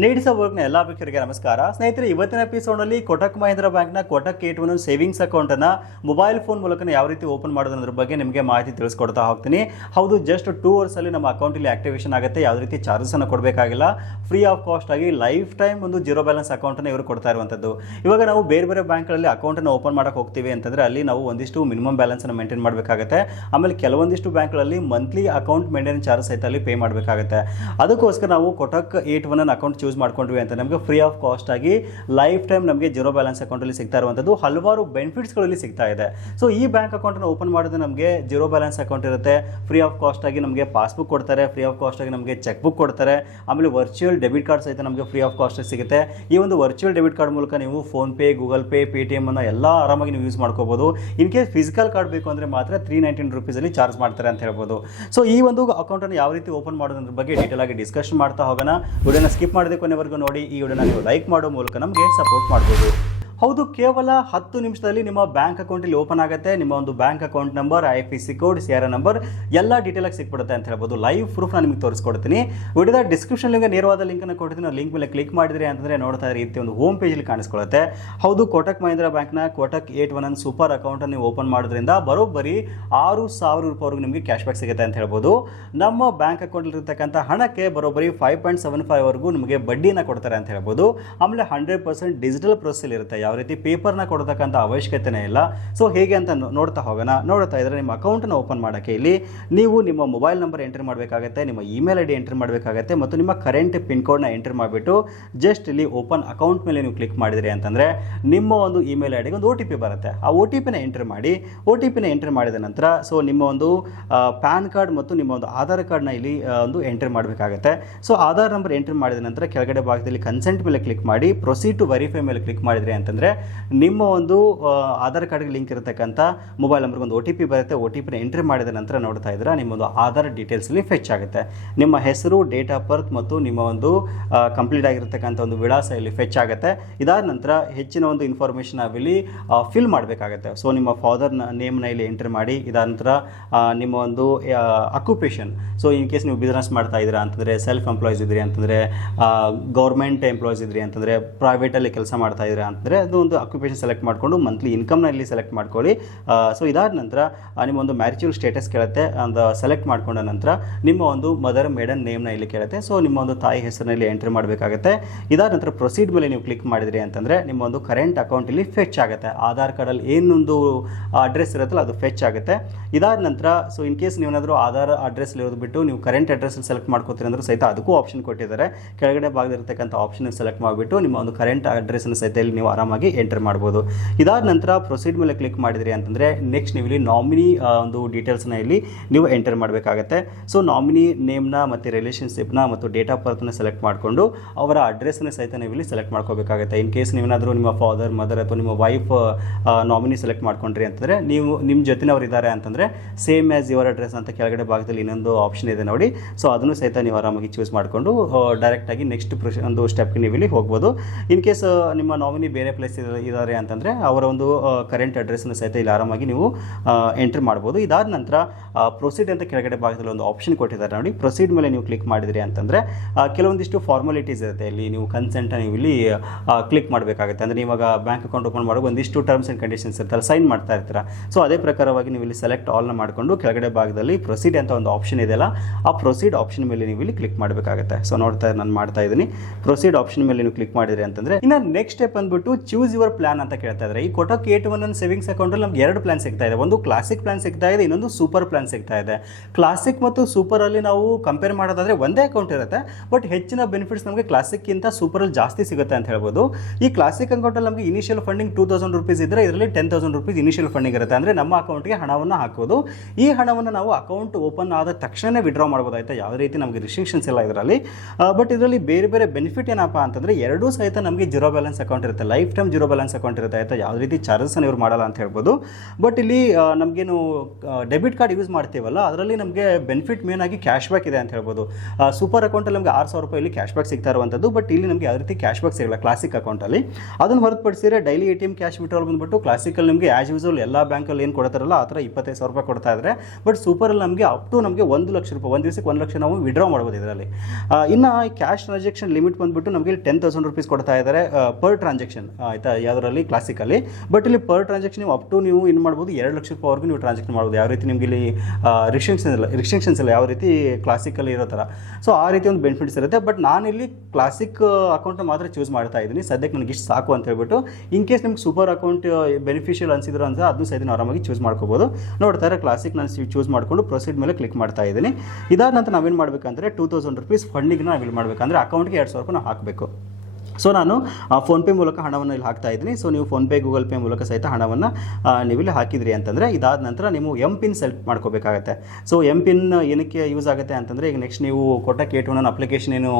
ನೀಡಿಸ ವರ್ಕ್ನ ಎಲ್ಲ ವೀಕ್ಷಕರಿಗೆ ನಮಸ್ಕಾರ. ಸ್ನೇಹಿತರೆ, ಇವತ್ತಿನ ಎಪಿಸೋಡ್ನಲ್ಲಿ ಕೊಟಕ್ ಮಹೇಂದ್ರ ಬ್ಯಾಂಕ್ನ ಕೊಟಕ್ ಏಟ್ ಒನ್ ಸೇವಿಂಗ್ಸ್ ಅಕೌಂಟನ್ನು ಮೊಬೈಲ್ ಫೋನ್ ಮೂಲಕ ಯಾವ ರೀತಿ ಓಪನ್ ಮಾಡೋದ್ರ ಬಗ್ಗೆ ನಿಮಗೆ ಮಾಹಿತಿ ತಿಳಿಸ್ಕೊಡ್ತಾ ಹೋಗ್ತೀನಿ. ಹೌದು ಜಸ್ಟ್ ಟೂ ಅವರ್ಸಲ್ಲಿ ನಮ್ಮ ಅಕೌಂಟಲ್ಲಿ ಆಕ್ಟಿವೇಶನ್ ಆಗುತ್ತೆ. ಯಾವುದೇ ರೀತಿ ಚಾರ್ಜಸನ್ನು ಕೊಡಬೇಕಾಗಿಲ್ಲ. ಫ್ರೀ ಆಫ್ ಕಾಸ್ಟ್ ಆಗಿ ಲೈಫ್ ಟೈಮ್ ಒಂದು ಜೀರೋ ಬ್ಯಾಲೆನ್ಸ್ ಅಕೌಂಟನ್ನು ಇವರು ಕೊಡ್ತಾ ಇರುವಂಥದ್ದು ಇವಾಗ ನಾವು ಬೇರೆ ಬೇರೆ ಬ್ಯಾಂಕ್ಗಳಲ್ಲಿ ಅಕೌಂಟನ್ನು ಓಪನ್ ಮಾಡಕ್ಕೆ ಹೋಗ್ತೀವಿ ಅಂತಂದರೆ ಅಲ್ಲಿ ನಾವು ಒಂದಿಷ್ಟು ಮಿನಿಮಮ್ ಬ್ಯಾಲೆನ್ಸನ್ನು ಮೇಂಟೈನ್ ಮಾಡಬೇಕಾಗುತ್ತೆ. ಆಮೇಲೆ ಕೆಲವೊಂದಿಷ್ಟು ಬ್ಯಾಂಕ್ಗಳಲ್ಲಿ ಮಂತ್ಲಿ ಅಕೌಂಟ್ ಮೇಂಟೈನ್ ಚಾರ್ಜ್ ಸಹಿತ ಅಲ್ಲಿ ಪೇ ಮಾಡಬೇಕಾಗುತ್ತೆ. ಅದಕ್ಕೋಸ್ಕರ ನಾವು Kotak eight one account choose ಮಾಡ್ಕೊಂಡ್ವಿ ಅಂತ. ನಮಗೆ ಫ್ರೀ ಆಫ್ ಕಾಸ್ಟ್ ಆಗಿ ಲೈಫ್ ಟೈಮ್ ನಮಗೆ ಜೀರೋ ಬ್ಯಾಲೆನ್ಸ್ ಅಕೌಂಟಲ್ಲಿ ಸಿಗ್ತಾ ಇರುವಂಥದ್ದು ಹಲವಾರು ಬೆನಿಫಿಟ್ಸ್ಗಳಲ್ಲಿ ಸಿಗ್ತಾ ಇದೆ. ಸೊ ಈ ಬ್ಯಾಂಕ್ ಅಕೌಂಟನ್ನು ಓಪನ್ ಮಾಡಿದ್ರೆ ನಮಗೆ ಜೀರೋ ಬ್ಯಾಲೆನ್ಸ್ ಅಕೌಂಟ್ ಇರುತ್ತೆ. ಫ್ರೀ ಆಫ್ ಕಾಸ್ಟ್ ಆಗಿ ನಮಗೆ ಪಾಸ್ಬುಕ್ ಕೊಡ್ತಾರೆ. ಫ್ರೀ ಆಫ್ ಕಾಸ್ಟ್ ಆಗಿ ನಮಗೆ ಚೆಕ್ ಬುಕ್ ಕೊಡ್ತಾರೆ. ಆಮೇಲೆ ವರ್ಚುವಲ್ ಡೆಬಿಟ್ ಕಾರ್ಡ್ ಸಹಿತ ನಮಗೆ ಫ್ರೀ ಆಫ್ ಕಾಸ್ಟ್ ಸಿಗುತ್ತೆ. ಈ ಒಂದು ವರ್ಚುವಲ್ ಡೆಬಿಟ್ ಕಾರ್ಡ್ ಮೂಲಕ ನೀವು PhonePe Google Pay Paytm ಅನ್ನು ಎಲ್ಲ ಆರಾಮಾಗಿ ನೀವು ಯೂಸ್ ಮಾಡ್ಕೋಬಹುದು ಇನ್ ಕೇಸ್ ಫಿಸಿಕಲ್ ಕಾರ್ಡ್ ಬೇಕು ಅಂದ್ರೆ ಮಾತ್ರ ತ್ರೀ ನೈನ್ಟೀನ್ ರುಪೀಸಲ್ಲಿ ಚಾರ್ಜ್ ಮಾಡ್ತಾರೆ ಅಂತ ಹೇಳ್ಬೋದು. ಸೊ ಈ ಒಂದು ಅಕೌಂಟ್ ಅನ್ನು ಯಾವ ರೀತಿ ಓಪನ್ ಮಾಡೋದ್ರ ಬಗ್ಗೆ ಡೀಟೇಲ್ ಆಗಿ ಡಿಸ್ಕಷನ್ ಮಾಡ್ತಾ ಹೋಗೋಣ. ವಿಡಿಯೋನ ಸ್ಕಿಪ್ ಮಾಡದೆ ಕೊನೆವರೆಗೂ ನೋಡಿ ಈ ವಿಡಿಯೋನ ನೀವು ಲೈಕ್ ಮಾಡೋ ಮೂಲಕ ನಮಗೆ ಸಪೋರ್ಟ್ ಮಾಡ್ಬೋದು. ಹೌದು, ಕೇವಲ ಹತ್ತು ನಿಮಿಷದಲ್ಲಿ ನಿಮ್ಮ ಬ್ಯಾಂಕ್ ಅಕೌಂಟಲ್ಲಿ ಓಪನ್ ಆಗುತ್ತೆ. ನಿಮ್ಮ ಒಂದು bank account number, I P C code, C R number, ಎಲ್ಲ ಡೀಟೇಲ್ ಆಗಿ ಸಿಕ್ಬಿಡುತ್ತೆ ಅಂತ ಹೇಳ್ಬೋದು. ಲೈವ್ ಪ್ರೂಫ್ ನಾನು ನಿಮಗೆ ತೋರಿಸ್ಕೊಡ್ತೀನಿ. ವಿಡಿಯೋದ ಡಿಸ್ಕ್ರಿಪ್ಷನ್ ಲಿಂಕ್ ನೇರವಾದ ಲಿಂಕನ್ನು ಕೊಡ್ತೀನಿ ಲಿಂಕ್ ಮೇಲೆ ಕ್ಲಿಕ್ ಮಾಡಿದ್ರೆ ಅಂತಂದ್ರೆ ನೋಡ್ತಾ ಇರೋ ರೀತಿ ಒಂದು ಹೋಮ್ ಪೇಜಲ್ಲಿ ಕಾಣಿಸ್ಕೊಳ್ಳುತ್ತೆ ಹೌದು ಕೋಟಕ್ ಮಹೀಂದ್ರ ಬ್ಯಾಂಕ್ನ Kotak eight one one super ಅಕೌಂಟನ್ನು ನೀವು ಓಪನ್ ಮಾಡೋದ್ರಿಂದ ಬರೋಬ್ಬರಿ ಆರು ಸಾವಿರ ರೂಪಾಯಿವರೆಗೂ ನಿಮಗೆ ಕ್ಯಾಶ್ ಬ್ಯಾಕ್ ಸಿಗುತ್ತೆ ಅಂತ ಹೇಳ್ಬೋದು. ನಮ್ಮ ಬ್ಯಾಂಕ್ ಅಕೌಂಟಲ್ಲಿರ್ತಕ್ಕಂಥ ಹಣಕ್ಕೆ ಬರೋಬ್ಬರಿ ಫೈವ್ ಪಾಯಿಂಟ್ ಸೆವೆನ್ ಫೈವ್ ವರೆಗೂ ನಿಮಗೆ ಬಡ್ಡಿನ ಕೊಡ್ತಾರೆ ಅಂತ ಹೇಳ್ಬೋದು. ಆಮೇಲೆ ಹಂಡ್ರೆಡ್ ಪರ್ಸೆಂಟ್ ಡಿಜಿಟಲ್ ಪ್ರೊಸೆಸ್ ಇರುತ್ತೆ. ಯಾವ ರೀತಿ ಪೇಪರ್ನ ಕೊಡತಕ್ಕಂಥ ಅವಶ್ಯಕತೆನೇ ಇಲ್ಲ. ಸೊ ಹೇಗೆ ಅಂತ ನೋಡ್ತಾ ಹೋಗೋಣ. ನೋಡ್ತಾ ಇದ್ರೆ ನಿಮ್ಮ ಅಕೌಂಟನ್ನು ಓಪನ್ ಮಾಡೋಕ್ಕೆ ಇಲ್ಲಿ ನೀವು ನಿಮ್ಮ ಮೊಬೈಲ್ ನಂಬರ್ ಎಂಟ್ರಿ ಮಾಡಬೇಕಾಗತ್ತೆ, ನಿಮ್ಮ ಇಮೇಲ್ ಐ ಡಿ ಎಂಟ್ರಿ ಮಾಡಬೇಕಾಗತ್ತೆ ಮತ್ತು ನಿಮ್ಮ ಕರೆಂಟ್ ಪಿನ್ ಕೋಡ್ನ ಎಂಟ್ರಿ ಮಾಡಿಬಿಟ್ಟು ಜಸ್ಟ್ ಇಲ್ಲಿ ಓಪನ್ ಅಕೌಂಟ್ ಮೇಲೆ ನೀವು ಕ್ಲಿಕ್ ಮಾಡಿದ್ರಿ ಅಂತಂದರೆ ನಿಮ್ಮ ಒಂದು ಇಮೇಲ್ ಐ ಡಿಗೆ ಒಂದು ಒ ಟಿ ಪಿ ಬರುತ್ತೆ. ಆ ಒ ಟಿ ಪಿನ ಎಂಟ್ರಿ ಮಾಡಿ ಒ ಟಿ ಪಿನ ಎಂಟ್ರಿ ಮಾಡಿದ ನಂತರ ಸೊ ನಿಮ್ಮ ಒಂದು ಪ್ಯಾನ್ ಕಾರ್ಡ್ ಮತ್ತು ನಿಮ್ಮ ಒಂದು ಆಧಾರ್ ಕಾರ್ಡ್ನ ಇಲ್ಲಿ ಒಂದು ಎಂಟ್ರಿ ಮಾಡಬೇಕಾಗತ್ತೆ. ಸೊ ಆಧಾರ್ ನಂಬರ್ ಎಂಟ್ರಿ ಮಾಡಿದ ನಂತರ ಕೆಳಗಡೆ ಭಾಗದಲ್ಲಿ ಕನ್ಸೆಂಟ್ ಮೇಲೆ ಕ್ಲಿಕ್ ಮಾಡಿ, ಪ್ರೊಸೀಡ್ ಟು ವೆರಿಫೈ ಮೇಲೆ ಕ್ಲಿಕ್ ಮಾಡಿದ್ರಿ ಅಂತಂದರೆ ನಿಮ್ಮ ಒಂದು ಆಧಾರ್ ಕಾರ್ಡ್ಗೆ ಲಿಂಕ್ ಇರತಕ್ಕಂಥ ಮೊಬೈಲ್ ನಂಬರ್ಗೆ ಒಂದು ಒ ಟಿ ಪಿ ಬರುತ್ತೆ. ಒ ಟಿ ಪಿನ ಎಂಟ್ರಿ ಮಾಡಿದ ನಂತರ ನೋಡ್ತಾ ಇದ್ರೆ ನಿಮ್ಮ ಒಂದು ಆಧಾರ್ ಡೀಟೇಲ್ಸಲ್ಲಿ ಫೆಚ್ ಆಗುತ್ತೆ. ನಿಮ್ಮ ಹೆಸರು, ಡೇಟ್ ಆಫ್ ಬರ್ತ್ ಮತ್ತು ನಿಮ್ಮ ಒಂದು ಕಂಪ್ಲೀಟ್ ಆಗಿರತಕ್ಕಂಥ ಒಂದು ವಿಳಾಸ ಇಲ್ಲಿ ಫೆಚ್ ಆಗುತ್ತೆ. ಇದಾದ ನಂತರ ಹೆಚ್ಚಿನ ಒಂದು ಇನ್ಫಾರ್ಮೇಷನ್ ನಾವಿಲ್ಲಿ ಫಿಲ್ ಮಾಡಬೇಕಾಗತ್ತೆ. ಸೊ, ನಿಮ್ಮ ಫಾದರ್ನ ನೇಮ್ನ ಇಲ್ಲಿ ಎಂಟ್ರಿ ಮಾಡಿ, ಇದಾದ ನಂತರ ನಿಮ್ಮ ಒಂದು ಅಕ್ಯುಪೇಷನ್ ಸೊ, ಇನ್ ಕೇಸ್ ನೀವು ಬಿಸ್ನೆಸ್ ಮಾಡ್ತಾ ಇದ್ದೀರಾ ಅಂತಂದರೆ ಸೆಲ್ಫ್ ಎಂಪ್ಲಾಯ್ಸ್ ಇದ್ರಿ ಅಂತಂದರೆ ಗೌರ್ಮೆಂಟ್ ಎಂಪ್ಲಾಯ್ಸ್ ಇದ್ರಿ ಅಂತಂದರೆ ಪ್ರೈವೇಟಲ್ಲಿ ಕೆಲಸ ಮಾಡ್ತಾ ಇದ್ದೀರಾ ಅಂತಂದರೆ ಅದು ಒಂದು ಅಕ್ಯುಪೇಷನ್ ಸೆಲೆಕ್ಟ್ ಮಾಡಿಕೊಂಡು ಮಂತ್ಲಿ ಇನ್ಕಮ್ನ ಇಲ್ಲಿ ಸೆಲೆಕ್ಟ್ ಮಾಡ್ಕೊಳ್ಳಿ. ಸೊ ಇದಾದ ನಂತರ ನಿಮ್ಮ ಒಂದು ಮ್ಯಾರಿಚುವಲ್ ಸ್ಟೇಟಸ್ ಕೇಳುತ್ತೆ ಒಂದು ಸೆಲೆಕ್ಟ್ ಮಾಡ್ಕೊಂಡ ನಂತರ ನಿಮ್ಮ ಒಂದು ಮದರ್ ಮೇಡನ್ ನೇಮ್ನ ಇಲ್ಲಿ ಕೇಳುತ್ತೆ. ಸೊ ನಿಮ್ಮ ಒಂದು ತಾಯಿ ಹೆಸರಿನಲ್ಲಿ ಎಂಟ್ರಿ ಮಾಡಬೇಕಾಗುತ್ತೆ. ಇದಾದ ನಂತರ ಪ್ರೊಸೀಡ್ ಮೇಲೆ ನೀವು ಕ್ಲಿಕ್ ಮಾಡಿದ್ರಿ ಅಂತಂದರೆ ನಿಮ್ಮ ಒಂದು ಕರೆಂಟ್ ಅಕೌಂಟ್ ಇಲ್ಲಿ ಫೆಚ್ ಆಗುತ್ತೆ. ಆಧಾರ್ ಕಾರ್ಡಲ್ಲಿ ಏನೊಂದು ಅಡ್ರೆಸ್ ಇರುತ್ತಲ್ಲ ಅದು ಫೆಚ್ ಆಗುತ್ತೆ. ಇದಾದ ನಂತರ ಸೊ ಇನ್ ಕೇಸ್ ನೀವೇನಾದರೂ ಆಧಾರ್ ಅಡ್ರೆಸ್ ಇರೋದು ಬಿಟ್ಟು ನೀವು ಕರೆಂಟ್ ಅಡ್ರೆಸ್ ಸೆಲೆಕ್ಟ್ ಮಾಡ್ಕೋತೀರಿ ಅಂದ್ರೆ ಸಹಿತ ಅದಕ್ಕೂ ಆಪ್ಷನ್ ಕೊಟ್ಟಿದ್ದಾರೆ. ಕೆಳಗಡೆ ಭಾಗದಲ್ಲಿರ್ತಕ್ಕಂಥ ಆಪ್ಷನ್ ಸೆಲೆಕ್ಟ್ ಮಾಡಿಬಿಟ್ಟು ನಿಮ್ಮ ಒಂದು ಕರೆಂಟ್ ಅಡ್ರೆಸ್ನ ಸಹಿತ ಇಲ್ಲಿ ನೀವು ಆರಾಮಾಗಿ ಎಂಟರ್ ಮಾಡ್ಬೋದು. ಇದಾದ ನಂತರ ಪ್ರೊಸೀಡ್ ಮೇಲೆ ಕ್ಲಿಕ್ ಮಾಡಿದ್ರಿ ಅಂತಂದರೆ ನೆಕ್ಸ್ಟ್ ನೀವು ಇಲ್ಲಿ ನಾಮಿನಿ ಒಂದು ಡೀಟೇಲ್ಸ್ನ ಇಲ್ಲಿ ನೀವು ಎಂಟರ್ ಮಾಡಬೇಕಾಗತ್ತೆ. ಸೊ ನಾಮಿನಿ ನೇಮ್ನ ಮತ್ತು ರಿಲೇಷನ್ಶಿಪ್ನ ಮತ್ತು ಡೇಟ್ ಆಫ್ ಬರ್ತ್ನ ಸೆಲೆಕ್ಟ್ ಮಾಡಿಕೊಂಡು ಅವರ ಅಡ್ರೆಸ್ನ ಸಹಿತ ನೀವು ಇಲ್ಲಿ ಸೆಲೆಕ್ಟ್ ಮಾಡ್ಕೋಬೇಕಾಗುತ್ತೆ. ಇನ್ ಕೇಸ್ ನೀವೇನಾದರೂ ನಿಮ್ಮ ಫಾದರ್ ಮದರ್ ಅಥವಾ ನಿಮ್ಮ ವೈಫ್ ನಾಮಿನಿ ಸೆಲೆಕ್ಟ್ ಮಾಡ್ಕೊಂಡ್ರಿ ಅಂತಂದರೆ ನೀವು ನಿಮ್ಮ ಜೊತೆನವ್ರು ಇದ್ದಾರೆ ಅಂತಂದರೆ ಸೇಮ್ ಆ್ಯಸ್ ಯುವರ್ ಅಡ್ರೆಸ್ ಅಂತ ಕೆಳಗಡೆ ಭಾಗದಲ್ಲಿ ಇನ್ನೊಂದು ಆಪ್ಷನ್ ಇದೆ ನೋಡಿ. ಸೊ ಅದನ್ನು ಸಹಿತ ನೀವು ಆರಾಮಾಗಿ ಚೂಸ್ ಮಾಡಿಕೊಂಡು ಡೈರೆಕ್ಟಾಗಿ ನೆಕ್ಸ್ಟ್ ಒಂದು ಸ್ಟೆಪ್ಗೆ ನೀವು ಇಲ್ಲಿ ಹೋಗ್ಬೋದು. ಇನ್ ಕೇಸ್ ನಿಮ್ಮ ನಾಮಿನಿ ಬೇರೆ ಪ್ಲೇಸ್ ಇದ್ದಾರೆ ಅಂತಂದರೆ ಅವರ ಒಂದು ಕರೆಂಟ್ ಅಡ್ರೆಸ್ನ ಸಹಿತ ಇಲ್ಲಿ ಆರಾಮಾಗಿ ನೀವು ಎಂಟ್ರ್ ಮಾಡ್ಬೋದು. ಇದಾದ ನಂತರ ಪ್ರೊಸೀಡ್ ಅಂತ ಕೆಳಗಡೆ ಭಾಗದಲ್ಲಿ ಒಂದು ಆಪ್ಷನ್ ಕೊಟ್ಟಿದ್ದಾರೆ ನೋಡಿ. ಪ್ರೊಸೀಡ್ ಮೇಲೆ ನೀವು ಕ್ಲಿಕ್ ಮಾಡಿದ್ರಿ ಅಂತಂದರೆ ಕೆಲವೊಂದಿಷ್ಟು ಫಾರ್ಮಾಲಿಟೀಸ್ ಇರುತ್ತೆ. ಇಲ್ಲಿ ನೀವು ಕನ್ಸೆಂಟ್ ನೀವು ಇಲ್ಲಿ ಕ್ಲಿಕ್ ಮಾಡಬೇಕಾಗುತ್ತೆ. ಅಂದರೆ ಇವಾಗ ಬ್ಯಾಂಕ್ ಅಕೌಂಟ್ ಓಪನ್ ಮಾಡುವಾಗ ಒಂದಿಷ್ಟು ಟರ್ಮ್ಸ್ ಆ್ಯಂಡ್ ಕಂಡೀಷನ್ಸ್ ಇರ್ತಾರೆ ಸೈನ್ ಮಾಡ್ತಾ ಇರ್ತೀರ. ಸೊ ಅದೇ ಪ್ರಕಾರವಾಗಿ ನೀವು ಇಲ್ಲಿ ಸೆಲೆಕ್ಟ್ ಆಲ್ನ ಮಾಡಿಕೊಂಡು ಕೆಳಗಡೆ ಭಾಗದಲ್ಲಿ ಪ್ರೊಸೀಡ್ ಅಂತ ಒಂದು ಆಪ್ಷನ್ ಇದೆಯಲ್ಲ, ಆ ಪ್ರೊಸೀಡ್ ಆಪ್ಷನ್ ಮೇಲೆ ನೀವು ಇಲ್ಲಿ ಕ್ಲಿಕ್ ಮಾಡಬೇಕಾಗುತ್ತೆ. ಸೊ ನೋಡ್ತಾ, ನಾನು ಮಾಡ್ತಾ ಇದ್ದೀನಿ. ಪ್ರೊಸೀಡ್ ಆಪ್ಷನ್ ಮೇಲೆ ನೀವು ಕ್ಲಿಕ್ ಮಾಡಿದ್ರಿ ಅಂತಂದರೆ, ಇನ್ನು ನೆಕ್ಸ್ಟ್ ಸ್ಟೆಪ್ ಬಂದ್ಬಿಟ್ಟು ಚೂಸ್ ಯುವರ್ ಪ್ಲಾನ್ ಅಂತ ಕೇಳ್ತಾ ಇದ್ದಾರೆ ಈ Kotak eight one one savings ಅಕೌಂಟಲ್ಲಿ ನಮ್ಗೆ ಎರಡು ಪ್ಲಾನ್ ಸಿಗ್ತಾ ಇದೆ. ಒಂದು ಕ್ಲಾಸಿಕ್ ಪ್ಲಾನ್ ಸಿಗ್ತಾ ಇದೆ, ಇನ್ನೊಂದು ಸೂಪರ್ ಪ್ಲಾನ್ ಸಿಗ್ತಾ ಇದೆ. ಕ್ಲಾಸಿಕ್ ಮತ್ತು ಸೂಪರಲ್ಲಿ ನಾವು ಕಂಪೇರ್ ಮಾಡೋದಾದ್ರೆ ಒಂದೇ ಅಕೌಂಟ್ ಇರುತ್ತೆ. ಬಟ್ ಹೆಚ್ಚಿನ ಬೆನಿಫಿಟ್ಸ್ ನಮಗೆ ಕ್ಲಾಸಿಕ್ಕಿಂತ ಸೂಪರಲ್ಲಿ ಜಾಸ್ತಿ ಸಿಗುತ್ತೆ ಅಂತ ಹೇಳ್ಬೋದು. ಈ ಕ್ಲಾಸಿಕ್ ಅಕೌಂಟಲ್ಲಿ ನಮಗೆ initial funding two thousand rupees ಇದ್ದರೆ ಇದರಲ್ಲಿ ten thousand rupees initial funding ಇರುತ್ತೆ. ಅಂದರೆ ನಮ್ಮ ಅಕೌಂಟ್ಗೆ ಹಣವನ್ನು ಹಾಕೋದು ಈ ಹಣವನ್ನು ನಾವು ಅಕೌಂಟ್ ಓಪನ್ ಆದ ತಕ್ಷಣ ವಿಡ್ರಾ ಮಾಡ್ಬೋದು ಆಯ್ತಾ ಯಾವುದೇ ರೀತಿ ನಮಗೆ ರಿಸ್ಟ್ರಿಕ್ಷನ್ಸ್ ಇಲ್ಲ ಇದರಲ್ಲಿ. ಬಟ್ ಇದರಲ್ಲಿ ಬೇರೆ ಬೇರೆ ಬೆನಿಫಿಟ್ ಏನಪ್ಪ ಅಂತಂದರೆ ಎರಡೂ ಸಹಿತ ನಮಗೆ ಜೀರೋ ಬ್ಯಾಲೆನ್ಸ್ ಅಕೌಂಟ್ ಇರುತ್ತೆ. Lifetime zero balance account ಇರುತ್ತೆ ಆಯಿತಾ? ಯಾವ ರೀತಿ ಚಾರ್ಜಸ್ನ ಇವ್ರು ಮಾಡಲ್ಲ ಅಂತ ಹೇಳ್ಬೋದು. ಬಟ್ ಇಲ್ಲಿ ನಮಗೇನು ಡೆಬಿಟ್ ಕಾರ್ಡ್ ಯೂಸ್ ಮಾಡ್ತೀವಲ್ಲ, ಅದರಲ್ಲಿ ನಮಗೆ ಬೆನಿಫಿಟ್ ಮೇನ್ ಆಗಿ ಕ್ಯಾಶ್ ಬ್ಯಾಕ್ ಇದೆ ಅಂತ ಹೇಳ್ಬೋದು. ಸೂಪರ್ ಅಕೌಂಟಲ್ಲಿ ನಮಗೆ ಆರು ಸಾವಿರ ರೂಪಾಯಿ ಕ್ಯಾಶ್ ಬ್ಯಾಕ್ ಸಿಗ್ತಾ ಇರುವಂಥದ್ದು ಬಟ್ ಇಲ್ಲಿ ನಮಗೆ ಯಾವ ರೀತಿ ಕ್ಯಾಶ್ ಬ್ಯಾಕ್ ಸಿಗಲ್ಲ ಕ್ಲಾಸಿಕ್ ಅಕೌಂಟಲ್ಲಿ ಅದನ್ನು ಹೊರತುಪಡಿಸಿದ್ರೆ daily A T M cash withdrawal ಬಂದ್ಬಿಟ್ಟು ಕ್ಲಾಸಿಕಲ್ ನಿಮಗೆ ಆ್ಯಸ್ ಯೂಸಲ್ ಎಲ್ಲ ಬ್ಯಾಂಕಲ್ಲಿ ಏನು ಕೊಡ್ತಾರಲ್ಲ, ಆ ಥರ ಇಪ್ಪತ್ತೈದು ಸಾವಿರ ರೂಪಾಯಿ ಕೊಡ್ತಾ ಇದ್ದಾರೆ ಬಟ್ ಸೂಪರಲ್ಲಿ ನಮಗೆ ಅಪ್ ಟು ನಮಗೆ ಒಂದು ಲಕ್ಷ ರೂಪಾಯಿ, ಒಂದು ದಿವಸಕ್ಕೆ ಒಂದು ಲಕ್ಷ ನಾವು ವಿಡ್ರಾ ಮಾಡ್ಬೋದು ಇದರಲ್ಲಿ. ಇನ್ನು ಕ್ಯಾಶ್ ಟ್ರಾನ್ಸಾಕ್ಷನ್ ಲಿಮಿಟ್ ಬಂದ್ಬಿಟ್ಟು ನಮಗೆ ಟೆನ್ ತೌಸಂಡ್ ರುಪೀಸ್ ಕೊಡ್ತಾ ಇದ್ದಾರೆ ಪರ್ ಟ್ರಾನ್ಸಾಕ್ಷನ್ ಆಯಿತಾ? ಯಾವುದರಲ್ಲಿ? ಕ್ಲಾಸಿಕಲ್ಲಿ ಬಟ್ ಇಲ್ಲಿ ಪರ್ ಟ್ರಾನ್ಸಾಕ್ಷನ್ ನೀವು ಅಪ್ ಟು ನೀವು ಏನು ಮಾಡ್ಬೋದು, ಎರಡು ಲಕ್ಷ ರೂಪಾಯಿವರೆಗೂ ನೀವು ಟ್ರಾನ್ಸಾಕ್ಷನ್ ಮಾಡ್ಬೋದು. ಯಾವ ರೀತಿ ನಿಮಗೆ ಇಲ್ಲಿ ರಿಸ್ಟ್ರಿಕ್ಷನ್ಸ್ ಇಲ್ಲ ರಿಸ್ಟ್ರಿಕ್ಷನ್ಸ್ ಇಲ್ಲ ಯಾವ ರೀತಿ ಕ್ಲಾಸಿಕಲ್ಲಿ ಇರೋ ಥರ. ಸೊ ಆ ರೀತಿ ಒಂದು ಬೆನಿಫಿಟ್ಸ್ ಇರುತ್ತೆ. ಬಟ್ ನಾನಿಲ್ಲಿ ಕ್ಲಾಸಿಕ್ ಅಕೌಂಟ್ ಮಾತ್ರ ಚೂಸ್ ಮಾಡ್ತಾ ಇದ್ದೀನಿ. ಸದ್ಯಕ್ಕೆ ನನಗೆ ಇಷ್ಟು ಸಾಕು ಅಂತ ಹೇಳ್ಬಿಟ್ಟು. ಇನ್ ಕೇಸ್ ನಿಮ್ಗೆ ಸೂಪರ್ ಅಕೌಂಟ್ ಬೆನಿಫಿಷಿಯಲ್ ಅನ್ಸಿದ್ರು ಅಂತ ಅದನ್ನು ನೀವು ಆರಾಮಾಗಿ ಚೂಸ್ ಮಾಡ್ಕೋಬೋದು. ನೋಡ್ತಾರೆ ಕ್ಲಾಸಿಕ್ ನಾನು ಚೂಸ್ ಮಾಡಿಕೊಂಡು ಪ್ರೊಸೀಡ್ ಮೇಲೆ ಕ್ಲಿಕ್ ಮಾಡ್ತಾ ಇದ್ದೀನಿ. ಇದಾದ ನಂತರ ನಾವೇನು ಮಾಡಬೇಕಂದ್ರೆ ಟೂ ತೌಸಂಡ್ ರುಪೀಸ್ ಫಂಡಿಗೆ ನಾವು ಇಲ್ಲಿ ಮಾಡಬೇಕಂದ್ರೆ ಅಕೌಂಟ್ಗೆ ಎರಡು ಸಾವಿರ ರೂಪಾಯಿ ನಾವು ಹಾಕಬೇಕು. ಸೊ ನಾನು ಫೋನ್ಪೇ ಮೂಲಕ ಹಣವನ್ನು ಇಲ್ಲಿ ಹಾಕ್ತಾ ಇದ್ದೀನಿ. ಸೊ ನೀವು ಫೋನ್ಪೇ ಗೂಗಲ್ ಪೇ ಮೂಲಕ ಸಹಿತ ಹಣವನ್ನು ನೀವು ಇಲ್ಲಿ ಹಾಕಿದ್ರಿ ಅಂತಂದರೆ ಇದಾದ ನಂತರ ನೀವು ಎಂ ಪಿನ್ ಸೆಲೆಕ್ಟ್ ಮಾಡ್ಕೋಬೇಕಾಗತ್ತೆ. ಸೊ ಎಂ ಪಿನ್ ಏನಕ್ಕೆ ಯೂಸ್ ಆಗುತ್ತೆ ಅಂತಂದರೆ ಈಗ ನೆಕ್ಸ್ಟ್ ನೀವು ಕೊಟ್ಟ ಕೆ ಟು ನನ್ನ ಅಪ್ಲಿಕೇಶನ್ ಏನು,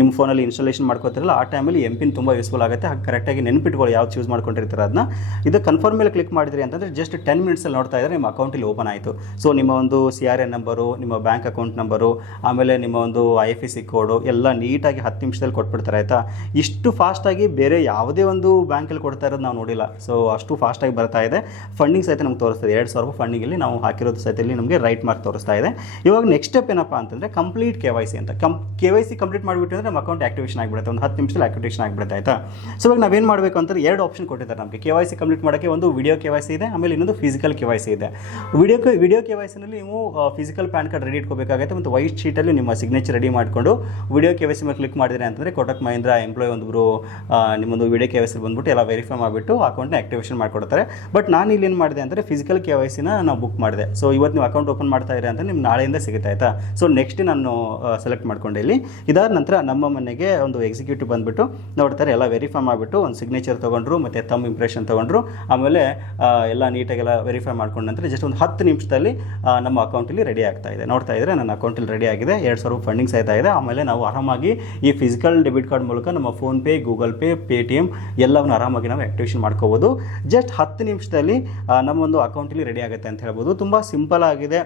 ನಿಮ್ಮ ಫೋನಲ್ಲಿ ಇನ್ಸ್ಟಾಲೇಷನ್ ಮಾಡ್ಕೋತಿರಲ್ಲ, ಆ ಟೈಮಲ್ಲಿ ಎಂ ಪಿನ್ ತುಂಬ ಯೂಸ್ಫುಲ್ ಆಗುತ್ತೆ. ಹಾಗೆ ಕರೆಕ್ಟಾಗಿ ನೆನ್ಪಿಟ್ಕೊಳ್ಳಿ ಯಾವ್ದು ಚೂಸ್ ಮಾಡ್ಕೊಂಡಿರ್ತಾರೆ ಅದನ್ನ ಇದು ಕನ್ಫರ್ಮ್ ಮೇಲೆ ಕ್ಲಿಕ್ ಮಾಡಿದ್ರಿ ಅಂತಂದರೆ ಜಸ್ಟ್ ಟೆನ್ ಮಿನಿಟ್ಸಲ್ಲಿ ನೋಡ್ತಾ ಇದ್ದರೆ ನಿಮ್ಮ ಅಕೌಂಟಲ್ಲಿ ಓಪನ್ ಆಯಿತು. ಸೊ ನಿಮ್ಮ ಒಂದು ಸಿ ಆರ್ ಎನ್ ನಂಬರು ನಿಮ್ಮ ಬ್ಯಾಂಕ್ ಅಕೌಂಟ್ ನಂಬರು ಆಮೇಲೆ ನಿಮ್ಮ ಒಂದು I F S C code ಎಲ್ಲ ನೀಟಾಗಿ ಹತ್ತು ನಿಮಿಷದಲ್ಲಿ ಕೊಟ್ಬಿಡ್ತಾರೆ, ಆಯಿತಾ? ಇಷ್ಟು ಫಾಸ್ಟಾಗಿ ಬೇರೆ ಯಾವುದೇ ಒಂದು ಬ್ಯಾಂಕಲ್ಲಿ ಕೊಡ್ತಾ ಇರೋದು ನಾವು ನೋಡಿಲ್ಲ. ಸೊ ಅಷ್ಟು ಫಾಸ್ಟಾಗಿ ಬರ್ತಾ ಇದೆ. ಫಂಡಿಂಗ್ ಸಹಿತ ನಮ್ಗೆ ತೋರಿಸ್ತದೆ ಎರಡು ಸಾವಿರ ರೂಪಾಯಿ ಫಂಡಿಂಗಲ್ಲಿ ನಾವು ಹಾಕಿರೋದು ಸಹಿತ ಇಲ್ಲಿ ನಮಗೆ ರೈಟ್ ಮಾರ್ಕ್ ತೋರಿಸ್ತಾ ಇದೆ. ಇವಾಗ ನೆಕ್ಸ್ಟ್ ಸ್ಟೆಪ್ ಏನಪ್ಪ ಅಂತಂದರೆ ಕಂಪ್ಲೀಟ್ ಕೆ ವೈ ಸಿ ಅಂತ. ಕಂ ಕೆ ವೈ ಸಿ ಕಂಪ್ಲೀಟ್ ಮಾಡಿಬಿಟ್ಟು ಅಂದರೆ ನಮ್ಮ ಅಕೌಂಟ್ ಆಕ್ಟಿವೇಷನ್ ಆಗಿಬಿಡುತ್ತೆ. ಒಂದು ಹತ್ತು ನಿಮಿಷದಲ್ಲಿ ಆಕ್ಟಿವೇಷನ್ ಆಗಿಬಿಡುತ್ತೆ, ಆಯಿತಾ? ಸೊ ಇವಾಗ ನಾವೇನು ಮಾಡಬೇಕು ಅಂತಂದ್ರೆ ಎರಡು ಆಪ್ಷನ್ ಕೊಟ್ಟಿದ್ದಾರೆ ನಮಗೆ. ಕೆ ವೈ ಸಿ ಕಂಪ್ಲೀಟ್ ಮಾಡೋಕ್ಕೆ ಒಂದು ವಿಡಿಯೋ ಕೆ ವೈ ಸಿ ಇದೆ, ಆಮೇಲೆ ಇನ್ನೊಂದು ಫಿಸಿಕಲ್ ಕೆ ವೈ ಸಿ ಇದೆ. ವಿಡಿಯೋ ವಿಡಿಯೋ ಕೆ ವೈ ಸಿನಲ್ಲಿ ನೀವು ಫಿಸಿಕಲ್ ಪ್ಯಾನ್ ಕಾರ್ಡ್ ರೆಡಿ ಇಟ್ಕೋಬೇಕಾಗುತ್ತೆ. ಮತ್ತು ವೈಟ್ ಶೀಟಲ್ಲಿ ನಿಮ್ಮ ಸಿಗ್ನೇಚರ್ ರೆಡಿ ಮಾಡಿಕೊಂಡು ವಿಡಿಯೋ ಕೆ ವೈ ಸಿ ಮೇಲೆ ಕ್ಲಿಕ್ ಮಾಡಿದ್ರೆ ಅಂತಂದರೆ ಕೋಟಕ್ ಮಹೀಂದ್ರ ಎಂಪ್ಲಾಯ್ ಒಂದೊಬ್ಬರು ನಿಮ್ಮೊಂದು ವಿಡಿಯೋ ಕೆ ವೈ ಸಿ ಬಂದ್ಬಿಟ್ಟು ಎಲ್ಲ ವೆರಿಫೈ ಮಾಡಿಬಿಟ್ಟು ಅಕೌಂಟ್ನ ಆಕ್ಟಿವೇಷನ್ ಮಾಡಿಕೊಡ್ತಾರೆ. ಬಟ್ ನಾನು ಇಲ್ಲಿ ಏನು ಮಾಡಿದೆ ಅಂದರೆ ಫಿಸಿಕಲ್ ಕೆ ವೈ ಸಿನ ನಾವು ಬುಕ್ ಮಾಡಿದೆ. ಸೊ ಇವತ್ತು ನೀವು ಅಕೌಂಟ್ ಓಪನ್ ಮಾಡ್ತಾ ಇದ್ರೆ ಅಂತ ನಿಮ್ಗೆ ನಾಳೆಯಿಂದ ಸಿಗುತ್ತೆ ಆಯಿತಾ? ಸೊ ನೆಕ್ಸ್ಟ್ ನಾನು ಸೆಲೆಕ್ಟ್ ಮಾಡ್ಕೊಂಡೆ ಇಲ್ಲಿ. ಇದಾದ ನಂತರ ನಮ್ಮ ಮನೆಗೆ ಒಂದು ಎಕ್ಸಿಕ್ಯೂಟಿವ್ ಬಂದುಬಿಟ್ಟು ನೋಡ್ತಾರೆ, ಎಲ್ಲ ವೆರಿಫೈ ಮಾಡಿಬಿಟ್ಟು ಒಂದು ಸಿಗ್ನೇಚರ್ ತೊಗೊಂಡ್ರು, ಮತ್ತು ತಮ್ಮ ಇಂಪ್ರೆಷನ್ ತೊಗೊಂಡ್ರು. ಆಮೇಲೆ ಎಲ್ಲ ನೀಟಾಗೆಲ್ಲ ವೆರಿಫೈ ಮಾಡ್ಕೊಂಡ ನಂತರ ಜಸ್ಟ್ ಒಂದು ಹತ್ತು ನಿಮಿಷದಲ್ಲಿ ನಮ್ಮ ಅಕೌಂಟಲ್ಲಿ ರೆಡಿ ಆಗ್ತಾ ಇದೆ. ನೋಡ್ತಾ ಇದ್ರೆ ನನ್ನ ಅಕೌಂಟಲ್ಲಿ ರೆಡಿ ಆಗಿದೆ. ಎರಡು ಸಾವಿರ ಫಂಡಿಂಗ್ಸ್ ಆಯ್ತಾ ಇದೆ. ಆಮೇಲೆ ನಾವು ಆರಾಮಾಗಿ ಈ ಫಿಸಿಕಲ್ ಡೆಬಿಟ್ ಕಾರ್ಡ್ ಮೂಲಕ ನಮ್ಮ PhonePe Google Pay Paytm ಎಲ್ಲವನ್ನು ಆರಾಮಾಗಿ ನಾವು ಆಕ್ಟಿವೇಷನ್ ಮಾಡ್ಕೋಬೋದು. ಜಸ್ಟ್ ಹತ್ತು ನಿಮಿಷದಲ್ಲಿ ನಮ್ಮೊಂದು ಅಕೌಂಟಲ್ಲಿ ರೆಡಿ ಆಗುತ್ತೆ ಅಂತ ಹೇಳ್ಬೋದು. ತುಂಬ ಸಿಂಪಲ್ ಆಗಿದೆ.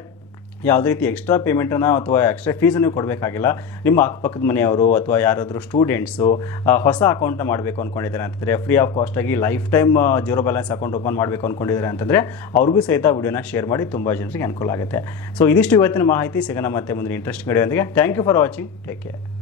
ಯಾವುದೇ ರೀತಿ ಎಕ್ಸ್ಟ್ರಾ ಪೇಮೆಂಟನ್ನು ಅಥವಾ ಎಕ್ಸ್ಟ್ರಾ ಫೀಸನ್ನು ಕೊಡಬೇಕಾಗಿಲ್ಲ. ನಿಮ್ಮ ಅಕ್ಕಪಕ್ಕದ ಮನೆಯವರು ಅಥವಾ ಯಾರಾದರೂ ಸ್ಟೂಡೆಂಟ್ಸು ಹೊಸ ಅಕೌಂಟ್ನ ಮಾಡಬೇಕು ಅಂದ್ಕೊಂಡಿದ್ದಾರೆ ಅಂತಂದರೆ free of ಕಾಸ್ಟಾಗಿ lifetime zero balance account open ಮಾಡಬೇಕು ಅಂದ್ಕೊಂಡಿದ್ದಾರೆ ಅಂತಂದರೆ, ಅವ್ರಿಗೂ ಸಹಿತ ವಿಡಿಯೋನ ಶೇರ್ ಮಾಡಿ ತುಂಬ ಜನರಿಗೆ ಅನುಕೂಲ ಆಗುತ್ತೆ. ಸೊ ಇದಿಷ್ಟು ಇವತ್ತಿನ ಮಾಹಿತಿ. ಸಿಗೋಣ ಮತ್ತೆ ಮುಂದಿನ interesting ವಿಡಿಯೋದೊಂದಿಗೆ thank you for watching take care